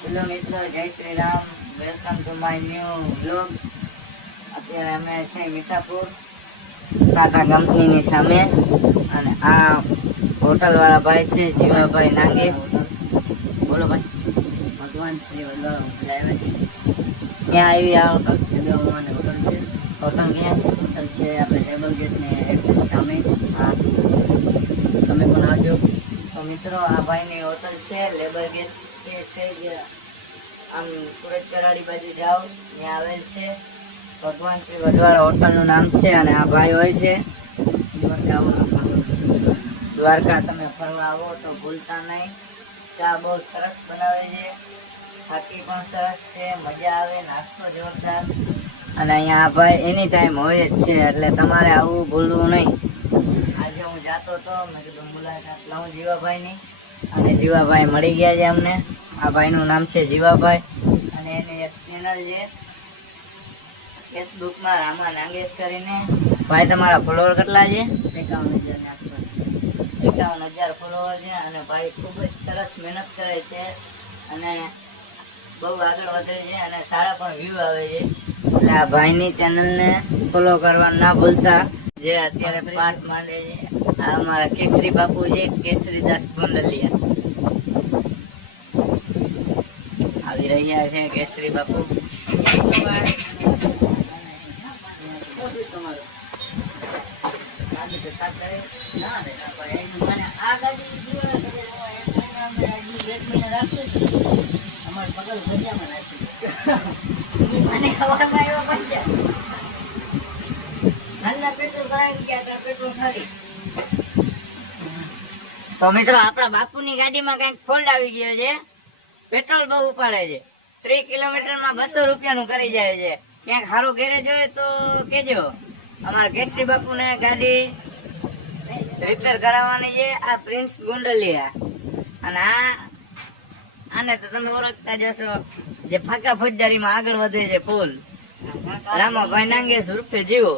Hello મિત્રો, જય Shri Ram. Welcome to my new vlog. અત્યારે અમે છે મીઠાપુર ટાટા કંપનીની સામે, અને આ હોટલ વાળા ભાઈ છે જીવાભાઈ નાગેશ. બોલો ભાઈ. ભગવાન શ્રી વલ્લભ ક્યાં આવી આ હોટલ? હોટલ છે. હોટલ ક્યાં હોટલ છે? આપણે ટેબલ ગેટ ને સામે. હા, તમે પણ આવજો. તો મિત્રો, આ ભાઈની હોટલ છે લેબર ગેટ છે જે આમ સુરત કરાડી બાજુ જાઓ ત્યાં આવેલ છે. ભગવાન શ્રી વઢવાણ હોટલ નું નામ છે. અને આ ભાઈ હોય છે દ્વારકા. તમે ફરવા આવો તો ભૂલતા નહીં. ચા બહુ સરસ બનાવે છે, થાકી પણ સરસ છે, મજા આવે, નાસ્તો જોરદાર. અને અહીંયા આ ભાઈ એની ટાઈમ હોય જ છે, એટલે તમારે આવવું ભૂલવું નહીં. આજે હું જાતો હતો, મેં કીધું મુલાકાત લઉં જીવાભાઈની, અને જીવાભાઈ મળી ગયા છે અમને. આ ભાઈનું નામ છે જીવાભાઈ, અને એની એક ચેનલ છે ફેસબુકમાં રામા નાગેશ કરીને. ભાઈ, તમારા ફોલોવર કેટલા છે? 51,000 ની આસપાસ. 51,000 ફોલોવર છે. અને ભાઈ ખૂબ જ સરસ મહેનત કરે છે, અને બહુ આગળ વધે છે, અને સારા પણ વ્યૂ આવે છે. એટલે આ ભાઈની ચેનલને ફોલો કરવાનું ના ભૂલતા. જે અત્યારે પાઠ માંડે છે આ અમારા કેસરી બાપુ છે, કેસરીદાસ ગોંડલિયા. આવી રહ્યા છે કેસરી બાપુ. તો મિત્રો, આપણા બાપુની ગાડીમાં કઈક ફોલ્ડ આવી ગયો છે. પેટ્રોલ બહુ ઉપાડે છે. 3 કિલોમીટરમાં 200 રૂપિયાનું કરી જાય છે. ક્યાંક સારું ગેરેજ હોય તો કેજો. અમારા કેસરી બાપુ ને ગાડી રિપેર કરાવવાની છે. આ પ્રિન્સ ગુંડલિયા. અને આને તો તમે ઓળખતા જશો, જે ફાકા ફોજદારીમાં આગળ વધે છે. પુલ રામાભાઈ નાગેશ ઉર્ફે જીવો.